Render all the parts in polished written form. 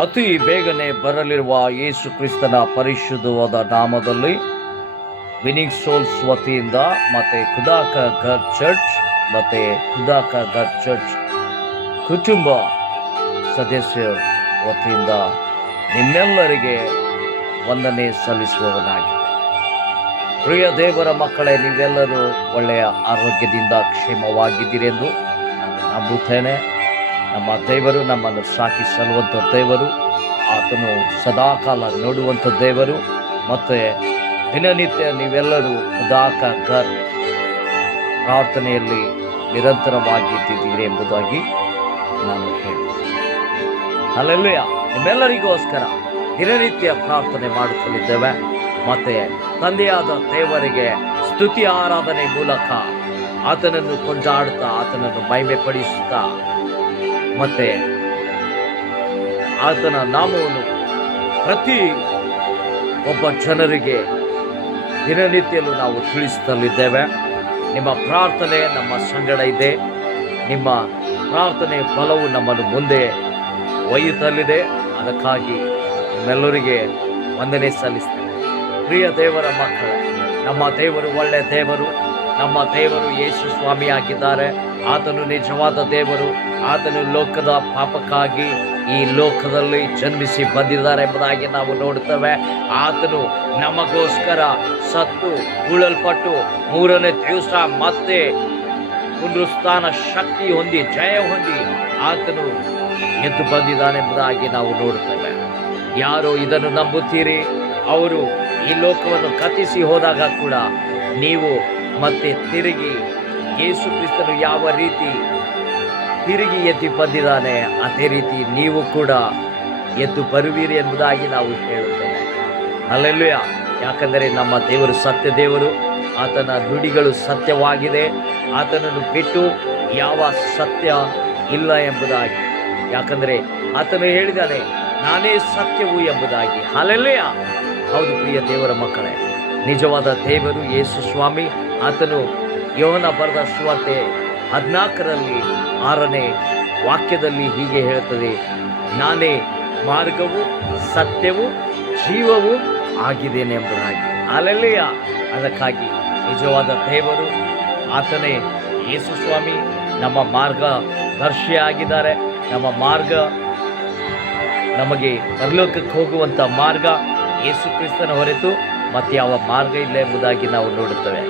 ಅತಿ ಬೇಗನೆ ಬರಲಿರುವ ಯೇಸು ಕ್ರಿಸ್ತನ ಪರಿಶುದ್ಧವಾದ ನಾಮದಲ್ಲಿ ವಿನಿಂಗ್ ಸೋಲ್ಸ್ ವತಿಯಿಂದ ಮತ್ತು ಖುದಾಕ ಘರ್ ಚರ್ಚ್ ಮತ್ತು ಖುದಾಕ ಘರ್ ಚರ್ಚ್ ಕುಟುಂಬ ಸದಸ್ಯರ ವತಿಯಿಂದ ನಿಮ್ಮೆಲ್ಲರಿಗೆ ವಂದನೆ ಸಲ್ಲಿಸುವವನಾಗಿದೆ. ಪ್ರಿಯ ದೇವರ ಮಕ್ಕಳೇ, ನೀವೆಲ್ಲರೂ ಒಳ್ಳೆಯ ಆರೋಗ್ಯದಿಂದ ಕ್ಷೇಮವಾಗಿದ್ದೀರೆಂದು ನಾನು ನಂಬುತ್ತೇನೆ. ನಮ್ಮ ದೇವರು ನಮ್ಮನ್ನು ಸಾಕಿ ಸಲ್ಲುವಂಥ ದೇವರು, ಆತನು ಸದಾಕಾಲ ನೋಡುವಂಥ ದೇವರು. ಮತ್ತು ದಿನನಿತ್ಯ ನೀವೆಲ್ಲರೂ ಖುದಾಕ ಘರ್ ಪ್ರಾರ್ಥನೆಯಲ್ಲಿ ನಿರಂತರವಾಗಿದ್ದೀರಿ ಎಂಬುದಾಗಿ ನಾನು ಹೇಳ್ತೇನೆ. ಹಲ್ಲೆಲೂಯಾ. ನಿಮ್ಮೆಲ್ಲರಿಗೋಸ್ಕರ ದಿನನಿತ್ಯ ಪ್ರಾರ್ಥನೆ ಮಾಡುತ್ತಲಿದ್ದೇವೆ. ಮತ್ತು ತಂದೆಯಾದ ದೇವರಿಗೆ ಸ್ತುತಿ ಆರಾಧನೆ ಮೂಲಕ ಆತನನ್ನು ಕೊಂಡಾಡುತ್ತಾ, ಆತನನ್ನು ಮಹಿಮೆ ಪಡಿಸುತ್ತಾ, ಮತ್ತೆ ಆತನ ನಾಮವನ್ನು ಪ್ರತಿ ಒಬ್ಬ ಜನರಿಗೆ ದಿನನಿತ್ಯಲೂ ನಾವು ತಿಳಿಸುತ್ತಲಿದ್ದೇವೆ. ನಿಮ್ಮ ಪ್ರಾರ್ಥನೆ ನಮ್ಮ ಸಂಗಡ ಇದೆ. ನಿಮ್ಮ ಪ್ರಾರ್ಥನೆ ಬಲವು ನಮ್ಮನ್ನು ಮುಂದೆ ಒಯ್ಯುತ್ತಲಿದೆ. ಅದಕ್ಕಾಗಿ ನಿಮ್ಮೆಲ್ಲರಿಗೆ ವಂದನೆ ಸಲ್ಲಿಸ್ತೇನೆ. ಪ್ರಿಯ ದೇವರ ಮಕ್ಕಳೇ, ನಮ್ಮ ದೇವರು ಒಳ್ಳೆಯ ದೇವರು. ನಮ್ಮ ದೇವರು ಯೇಸು ಸ್ವಾಮಿಯಾಗಿದ್ದಾರೆ. ಆತನು ನಿಜವಾದ ದೇವರು. ಆತನು ಲೋಕದ ಪಾಪಕ್ಕಾಗಿ ಈ ಲೋಕದಲ್ಲಿ ಜನ್ಮಿಸಿ ಬಂದಿದ್ದಾರೆ ಎಂಬುದಾಗಿ ನಾವು ನೋಡುತ್ತೇವೆ. ಆತನು ನಮಗೋಸ್ಕರ ಸತ್ತು ಉಳಲ್ಪಟ್ಟು ಮೂರನೇ ದಿವಸ ಮತ್ತೆ ಪುನರುತ್ಥಾನ ಶಕ್ತಿ ಹೊಂದಿ ಜಯ ಹೊಂದಿ ಆತನು ಎದ್ದು ಬಂದಿದ್ದಾನೆ ಎಂಬುದಾಗಿ ನಾವು ನೋಡುತ್ತೇವೆ. ಯಾರು ಇದನ್ನು ನಂಬುತ್ತೀರಿ, ಅವರು ಈ ಲೋಕವನ್ನು ಕತ್ತಿಸಿ ಹೋದಾಗ ಕೂಡ ನೀವು ಮತ್ತೆ ತಿರುಗಿ ಯೇಸು ಕ್ರಿಸ್ತನು ಯಾವ ರೀತಿ ತಿರುಗಿ ಎದ್ದು ಬಂದಿದ್ದಾನೆ, ಅದೇ ರೀತಿ ನೀವು ಕೂಡ ಎದ್ದು ಬರುವಿರಿ ಎಂಬುದಾಗಿ ನಾವು ಹೇಳುತ್ತೇವೆ. ಹಲ್ಲೆಲೂಯಾ. ಯಾಕಂದರೆ ನಮ್ಮ ದೇವರು ಸತ್ಯ ದೇವರು. ಆತನ ನುಡಿಗಳು ಸತ್ಯವಾಗಿದೆ. ಆತನನ್ನು ಬಿಟ್ಟು ಯಾವ ಸತ್ಯ ಇಲ್ಲ ಎಂಬುದಾಗಿ. ಯಾಕಂದರೆ ಆತನು ಹೇಳಿದ್ದಾನೆ, ನಾನೇ ಸತ್ಯವು ಎಂಬುದಾಗಿ. ಹಲ್ಲೆಲೂಯಾ. ಹೌದು ಪ್ರಿಯ ದೇವರ ಮಕ್ಕಳೇ, ನಿಜವಾದ ದೇವರು ಯೇಸು ಸ್ವಾಮಿ. ಆತನು ಯೋಹನ ಬರೆದ ಸುವಾರ್ತೆ 14ರಲ್ಲಿ 6ನೇ ವಾಕ್ಯದಲ್ಲಿ ಹೀಗೆ ಹೇಳ್ತದೆ, ನಾನೇ ಮಾರ್ಗವು ಸತ್ಯವು ಜೀವವು ಆಗಿದ್ದೇನೆ ಎಂಬುದಾಗಿ. ಹಲ್ಲೆಲೂಯಾ. ಅದಕ್ಕಾಗಿ ನಿಜವಾದ ದೇವರು ಆತನೇ ಯೇಸು ಸ್ವಾಮಿ ನಮ್ಮ ಮಾರ್ಗದರ್ಶಿಯಾಗಿದ್ದಾರೆ. ನಮ್ಮ ಮಾರ್ಗ, ನಮಗೆ ಪರಲೋಕಕ್ಕೆ ಹೋಗುವಂಥ ಮಾರ್ಗ ಯೇಸು ಕ್ರಿಸ್ತನ ಹೊರತು ಮತ್ತೆ ಯಾವ ಮಾರ್ಗ ಇಲ್ಲ ಎಂಬುದಾಗಿ ನಾವು ನೋಡುತ್ತೇವೆ.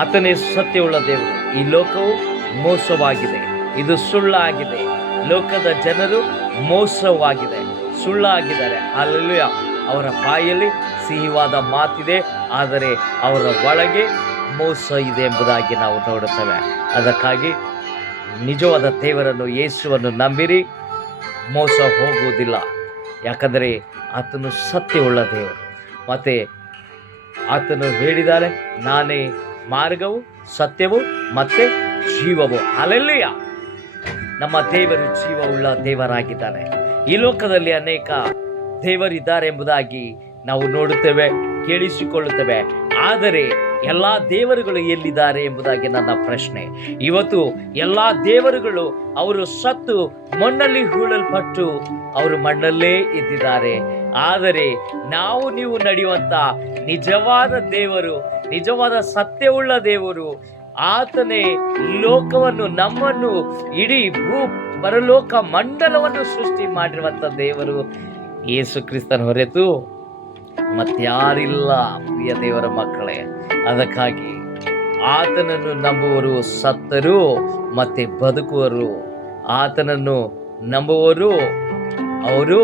ಆತನೇ ಸತ್ಯವುಳ್ಳ ದೇವರು. ಈ ಲೋಕವು ಮೋಸವಾಗಿದೆ, ಇದು ಸುಳ್ಳಾಗಿದೆ. ಲೋಕದ ಜನರು ಮೋಸವಾಗಿದೆ, ಸುಳ್ಳಾಗಿದ್ದಾರೆ. ಹಲ್ಲೆಲೂಯಾ. ಅವರ ಬಾಯಲ್ಲಿ ಸಿಹಿವಾದ ಮಾತಿದೆ, ಆದರೆ ಅವರ ಒಳಗೆ ಮೋಸ ಇದೆ ಎಂಬುದಾಗಿ ನಾವು ನೋಡುತ್ತೇವೆ. ಅದಕ್ಕಾಗಿ ನಿಜವಾದ ದೇವರನ್ನು ಯೇಸುವನ್ನು ನಂಬಿರಿ, ಮೋಸ ಹೋಗುವುದಿಲ್ಲ. ಯಾಕಂದರೆ ಆತನು ಸತ್ಯವುಳ್ಳ ದೇವರು. ಮತ್ತು ಆತನು ಹೇಳಿದ್ದಾರೆ, ನಾನೇ ಮಾರ್ಗವು ಸತ್ಯವು ಮತ್ತು ಜೀವವು. ಹಲ್ಲೆಲೂಯಾ. ನಮ್ಮ ದೇವರು ಜೀವವುಳ್ಳ ದೇವರಾಗಿದ್ದಾನೆ. ಈ ಲೋಕದಲ್ಲಿ ಅನೇಕ ದೇವರಿದ್ದಾರೆ ಎಂಬುದಾಗಿ ನಾವು ನೋಡುತ್ತೇವೆ, ಕೇಳಿಸಿಕೊಳ್ಳುತ್ತೇವೆ. ಆದರೆ ಎಲ್ಲ ದೇವರುಗಳು ಎಲ್ಲಿದ್ದಾರೆ ಎಂಬುದಾಗಿ ನನ್ನ ಪ್ರಶ್ನೆ. ಇವತ್ತು ಎಲ್ಲ ದೇವರುಗಳು ಅವರು ಸತ್ತು ಮಣ್ಣಲ್ಲಿ ಹೂಳಲ್ಪಟ್ಟು ಅವರು ಮಣ್ಣಲ್ಲೇ ಇದ್ದಿದ್ದಾರೆ. ಆದರೆ ನೀವು ನಡೆಯುವಂಥ ನಿಜವಾದ ದೇವರು, ನಿಜವಾದ ಸತ್ಯವುಳ್ಳ ದೇವರು, ಆತನೇ ಲೋಕವನ್ನು, ನಮ್ಮನ್ನು, ಇಡೀ ಪರಲೋಕ ಮಂಡಲವನ್ನು ಸೃಷ್ಟಿ ಮಾಡಿರುವಂಥ ದೇವರು ಯೇಸು ಕ್ರಿಸ್ತನ ಹೊರತು ಮತ್ಯಾರಿಲ್ಲ. ಪ್ರಿಯ ದೇವರ ಮಕ್ಕಳೇ, ಅದಕ್ಕಾಗಿ ಆತನನ್ನು ನಂಬುವರು ಸತ್ತರು ಮತ್ತೆ ಬದುಕುವರು. ಆತನನ್ನು ನಂಬುವರು ಅವರು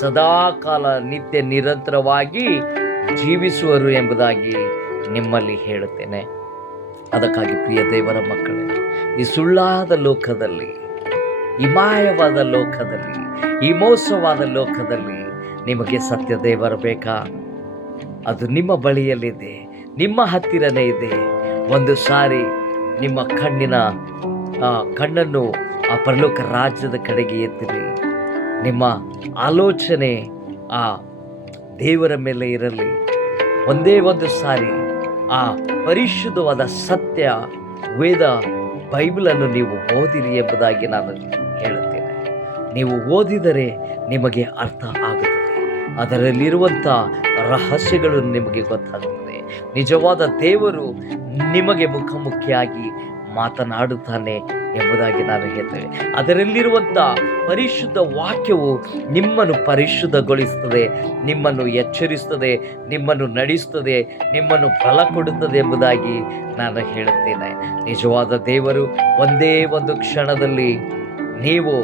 ಸದಾಕಾಲ ನಿತ್ಯ ನಿರಂತರವಾಗಿ ಜೀವಿಸುವರು ಎಂಬುದಾಗಿ ನಿಮ್ಮಲ್ಲಿ ಹೇಳುತ್ತೇನೆ. ಅದಕ್ಕಾಗಿ ಪ್ರಿಯ ದೇವರ ಮಕ್ಕಳೇ, ಈ ಸುಳ್ಳಾದ ಲೋಕದಲ್ಲಿ, ಈ ಮಾಯವಾದ ಲೋಕದಲ್ಲಿ, ಈ ಮೋಸವಾದ ಲೋಕದಲ್ಲಿ ನಿಮಗೆ ಸತ್ಯ ದೇವರು ಬೇಕಾ? ಅದು ನಿಮ್ಮ ಬಳಿಯಲ್ಲಿದೆ, ನಿಮ್ಮ ಹತ್ತಿರನೇ ಇದೆ. ಒಂದು ಸಾರಿ ನಿಮ್ಮ ಕಣ್ಣನ್ನು ಆ ಪರಲೋಕ ರಾಜ್ಯದ ಕಡೆಗೆ ಎತ್ತಿರಿ. ನಿಮ್ಮ ಆಲೋಚನೆ ಆ ದೇವರ ಮೇಲೆ ಇರಲಿ. ಒಂದೇ ಒಂದು ಸಾರಿ ಆ ಪರಿಶುದ್ಧವಾದ ಸತ್ಯ ವೇದ ಬೈಬಲನ್ನು ನೀವು ಓದಿರಿ ಎಂಬುದಾಗಿ ನಾನು ಹೇಳುತ್ತೇನೆ. ನೀವು ಓದಿದರೆ ನಿಮಗೆ ಅರ್ಥ ಆಗುತ್ತದೆ. ಅದರಲ್ಲಿರುವಂಥ ರಹಸ್ಯಗಳು ನಿಮಗೆ ಗೊತ್ತಾಗುತ್ತದೆ. ನಿಜವಾದ ದೇವರು ನಿಮಗೆ ಮುಖಾಮುಖಿಯಾಗಿ ಮಾತನಾಡುತ್ತಾನೆ ಎಂಬುದಾಗಿ ನಾನು ಹೇಳ್ತೇನೆ. ಅದರಲ್ಲಿರುವಂಥ ಪರಿಶುದ್ಧ ವಾಕ್ಯವು ನಿಮ್ಮನ್ನು ಪರಿಶುದ್ಧಗೊಳಿಸುತ್ತದೆ, ನಿಮ್ಮನ್ನು ಎಚ್ಚರಿಸುತ್ತದೆ, ನಿಮ್ಮನ್ನು ನಡೆಸುತ್ತದೆ, ನಿಮ್ಮನ್ನು ಬಲ ಕೊಡುತ್ತದೆ ಎಂಬುದಾಗಿ ನಾನು ಹೇಳುತ್ತೇನೆ. ನಿಜವಾದ ದೇವರು ಒಂದೇ ಒಂದು ಕ್ಷಣದಲ್ಲಿ ನೀವು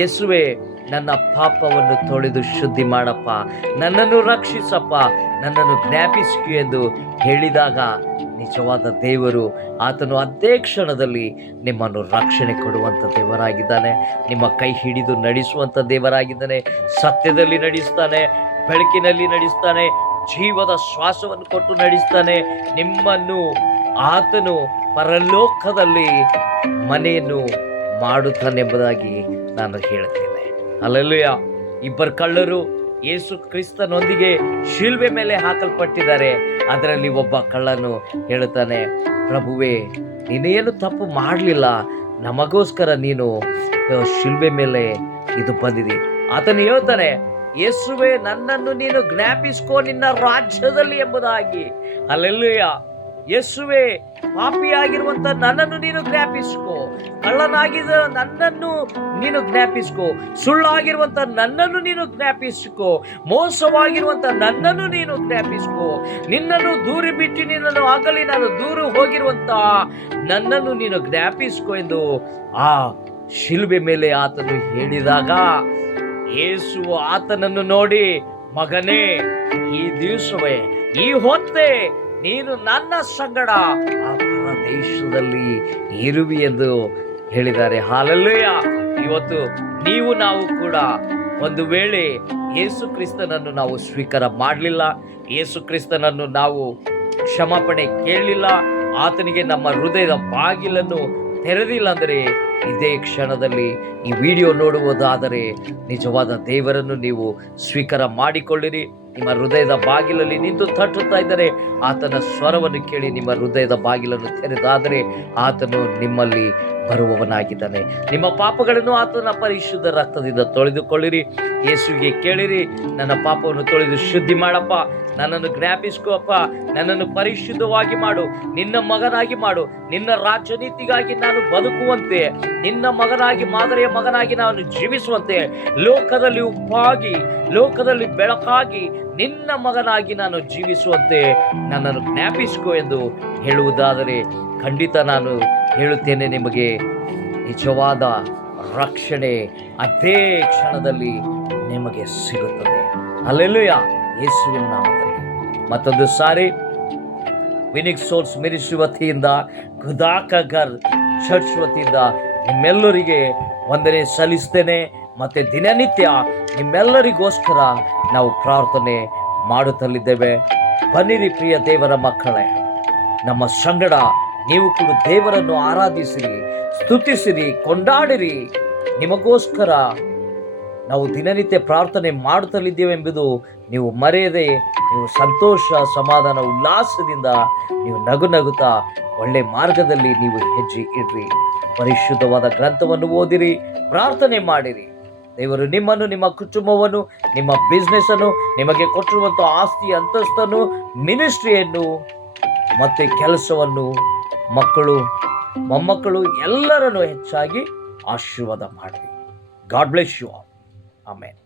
ಯೇಸುವೆ ನನ್ನ ಪಾಪವನ್ನು ತೊಳೆದು ಶುದ್ಧಿ ಮಾಡಪ್ಪ, ನನ್ನನ್ನು ರಕ್ಷಿಸಪ್ಪ, ನನ್ನನ್ನು ಜ್ಞಾಪಿಸು ಎಂದು ಹೇಳಿದಾಗ ನಿಜವಾದ ದೇವರು ಆತನು ಅದೇ ಕ್ಷಣದಲ್ಲಿ ನಿಮ್ಮನ್ನು ರಕ್ಷಣೆ ಕೊಡುವಂಥ ದೇವರಾಗಿದ್ದಾನೆ. ನಿಮ್ಮ ಕೈ ಹಿಡಿದು ನಡೆಸುವಂಥ ದೇವರಾಗಿದ್ದಾನೆ. ಸತ್ಯದಲ್ಲಿ ನಡೆಸ್ತಾನೆ, ಬೆಳಕಿನಲ್ಲಿ ನಡೆಸ್ತಾನೆ, ಜೀವದ ಶ್ವಾಸವನ್ನು ಕೊಟ್ಟು ನಡೆಸ್ತಾನೆ. ನಿಮ್ಮನ್ನು ಆತನು ಪರಲೋಕದಲ್ಲಿ ಮನೆಯನ್ನು ಮಾಡುತ್ತಾನೆಂಬುದಾಗಿ ನಾನು ಹೇಳುತ್ತೇನೆ. ಹಲ್ಲೆಲೂಯಾ. ಇಬ್ಬರು ಕಳ್ಳರು ಯೇಸು ಕ್ರಿಸ್ತನೊಂದಿಗೆ ಶಿಲ್ಬೆ ಮೇಲೆ ಹಾಕಲ್ಪಟ್ಟಿದ್ದಾರೆ. ಅದರಲ್ಲಿ ಒಬ್ಬ ಕಳ್ಳನು ಹೇಳುತ್ತಾನೆ, ಪ್ರಭುವೇ ನೀನೇನು ತಪ್ಪು ಮಾಡಲಿಲ್ಲ, ನಮಗೋಸ್ಕರ ನೀನು ಶಿಲ್ಬೆ ಮೇಲೆ ಇದು ಬಂದಿದೆ. ಆತನು ಹೇಳ್ತಾನೆ, ಯೇಸುವೆ ನನ್ನನ್ನು ನೀನು ಜ್ಞಾಪಿಸ್ಕೋ ನಿನ್ನ ರಾಜ್ಯದಲ್ಲಿ ಎಂಬುದಾಗಿ. ಹಲ್ಲೆಲೂಯಾ. ಯೇಸುವೆ ಪಾಪಿಯಾಗಿರುವಂತ ನನ್ನನ್ನು ನೀನು ಜ್ಞಾಪಿಸ್ಕೋ, ಕಳ್ಳನಾಗಿದ್ದ ನನ್ನನ್ನು ನೀನು ಜ್ಞಾಪಿಸ್ಕೋ, ಸುಳ್ಳಾಗಿರುವಂತ ನನ್ನನ್ನು ನೀನು ಜ್ಞಾಪಿಸ್ಕೋ, ಮೋಸವಾಗಿರುವಂತ ನನ್ನನ್ನು ನೀನು ಜ್ಞಾಪಿಸ್ಕೋ, ನಿನ್ನನ್ನು ದೂರ ಬಿಟ್ಟು ನಿನ್ನನ್ನು ಆಗಲಿ ನಾನು ದೂರ ಹೋಗಿರುವಂತ ನನ್ನನ್ನು ನೀನು ಜ್ಞಾಪಿಸ್ಕೋ ಎಂದು ಆ ಶಿಲುಬೆ ಮೇಲೆ ಆತನು ಹೇಳಿದಾಗ ಯೇಸು ಆತನನ್ನು ನೋಡಿ, ಮಗನೇ, ಈ ದಿವಸವೇ ಈ ಹೊತ್ತೇ ನೀನು ನನ್ನ ಸಂಗಡ ಆ ಪರದೇಶದಲ್ಲಿ ಇರುವಿ ಎಂದು ಹೇಳಿದ್ದಾರೆ. ಹಲ್ಲೆಲೂಯಾ. ಇವತ್ತು ನಾವು ಕೂಡ ಒಂದು ವೇಳೆ ಯೇಸು ಕ್ರಿಸ್ತನನ್ನು ನಾವು ಸ್ವೀಕಾರ ಮಾಡಲಿಲ್ಲ, ಯೇಸು ಕ್ರಿಸ್ತನನ್ನು ನಾವು ಕ್ಷಮಾಪಣೆ ಕೇಳಲಿಲ್ಲ, ಆತನಿಗೆ ನಮ್ಮ ಹೃದಯದ ಬಾಗಿಲನ್ನು ತೆರೆದಿಲ್ಲ ಅಂದರೆ ಇದೇ ಕ್ಷಣದಲ್ಲಿ ಈ ವಿಡಿಯೋ ನೋಡುವುದಾದರೆ ನಿಜವಾದ ದೇವರನ್ನು ನೀವು ಸ್ವೀಕಾರ ಮಾಡಿಕೊಳ್ಳಿರಿ. ನಿಮ್ಮ ಹೃದಯದ ಬಾಗಿಲಲ್ಲಿ ನಿಂತು ತಟ್ಟುತ್ತಾ ಇದ್ದರೆ ಆತನ ಸ್ವರವನ್ನು ಕೇಳಿ ನಿಮ್ಮ ಹೃದಯದ ಬಾಗಿಲನ್ನು ತೆರೆದಾದರೆ ಆತನು ನಿಮ್ಮಲ್ಲಿ ಬರುವವನಾಗಿದ್ದಾನೆ. ನಿಮ್ಮ ಪಾಪಗಳನ್ನು ಆತನ ಪರಿಶುದ್ಧ ರಕ್ತದಿಂದ ತೊಳೆದುಕೊಳ್ಳಿರಿ. ಯೇಸುವಿಗೆ ಕೇಳಿರಿ, ನನ್ನ ಪಾಪವನ್ನು ತೊಳೆದು ಶುದ್ಧಿ ಮಾಡಪ್ಪ, ನನ್ನನ್ನು ಜ್ಞಾಪಿಸ್ಕೋಪ್ಪ, ನನ್ನನ್ನು ಪರಿಶುದ್ಧವಾಗಿ ಮಾಡು, ನಿನ್ನ ಮಗನಾಗಿ ಮಾಡು, ನಿನ್ನ ರಾಜನೀತಿಗಾಗಿ ನಾನು ಬದುಕುವಂತೆ, ನಿನ್ನ ಮಗನಾಗಿ ಮಾದರಿಯ ಮಗನಾಗಿ ನಾನು ಜೀವಿಸುವಂತೆ, ಲೋಕದಲ್ಲಿ ಉಪ್ಪಾಗಿ ಲೋಕದಲ್ಲಿ ಬೆಳಕಾಗಿ ನಿನ್ನ ಮಗನಾಗಿ ನಾನು ಜೀವಿಸುವಂತೆ ನನ್ನನ್ನು ಜ್ಞಾಪಿಸ್ಕೋ ಎಂದು ಹೇಳುವುದಾದರೆ ಖಂಡಿತ ನಾನು ಹೇಳುತ್ತೇನೆ, ನಿಮಗೆ ನಿಜವಾದ ರಕ್ಷಣೆ ಅದೇ ಕ್ಷಣದಲ್ಲಿ ನಿಮಗೆ ಸಿಗುತ್ತದೆ. ಹಲ್ಲೆಲೂಯಾ. ಯೇಸುವಿನ ನಾಮದಲ್ಲಿ ಮತ್ತೊಂದು ಸಾರಿ ವಿನಿಕ್ ಸೋಲ್ಸ್ ಮಿನಿಸ್ಟ್ರಿ ವತಿಯಿಂದ, ಖುದಾಕಗರ್ ಚರ್ಚ್ ವತಿಯಿಂದ ನಿಮ್ಮೆಲ್ಲರಿಗೆ ವಂದನೆ ಸಲ್ಲಿಸ್ತೇನೆ. ಮತ್ತು ದಿನನಿತ್ಯ ನಿಮ್ಮೆಲ್ಲರಿಗೋಸ್ಕರ ನಾವು ಪ್ರಾರ್ಥನೆ ಮಾಡುತ್ತಲಿದ್ದೇವೆ. ಬನ್ನಿರಿ ಪ್ರಿಯ ದೇವರ ಮಕ್ಕಳೇ, ನಮ್ಮ ಸಂಗಡ ನೀವು ಕೂಡ ದೇವರನ್ನು ಆರಾಧಿಸಿರಿ, ಸ್ತುತಿಸಿರಿ, ಕೊಂಡಾಡಿರಿ. ನಿಮಗೋಸ್ಕರ ನಾವು ದಿನನಿತ್ಯ ಪ್ರಾರ್ಥನೆ ಮಾಡುತ್ತಲಿದ್ದೇವೆ ಎಂಬುದು ನೀವು ಮರೆಯದೆ, ನೀವು ಸಂತೋಷ, ಸಮಾಧಾನ, ಉಲ್ಲಾಸದಿಂದ ನೀವು ನಗುತ್ತಾ ಒಳ್ಳೆ ಮಾರ್ಗದಲ್ಲಿ ನೀವು ಹೆಜ್ಜೆ ಇಡ್ರಿ. ಪರಿಶುದ್ಧವಾದ ಗ್ರಂಥವನ್ನು ಓದಿರಿ, ಪ್ರಾರ್ಥನೆ ಮಾಡಿರಿ. ದೇವರು ನಿಮ್ಮನ್ನು, ನಿಮ್ಮ ಕುಟುಂಬವನ್ನು, ನಿಮ್ಮ ಬಿಸ್ನೆಸ್ ಅನ್ನು, ನಿಮಗೆ ಕೊಟ್ಟಿರುವಂಥ ಆಸ್ತಿ ಅಂತಸ್ತನ್ನು, ಮಿನಿಸ್ಟ್ರಿಯನ್ನು ಮತ್ತು ಕೆಲಸವನ್ನು, ಮಕ್ಕಳು, ಮೊಮ್ಮಕ್ಕಳು ಎಲ್ಲರನ್ನು ಹೆಚ್ಚಾಗಿ ಆಶೀರ್ವಾದ ಮಾಡಿರಿ. God bless you all. Amen.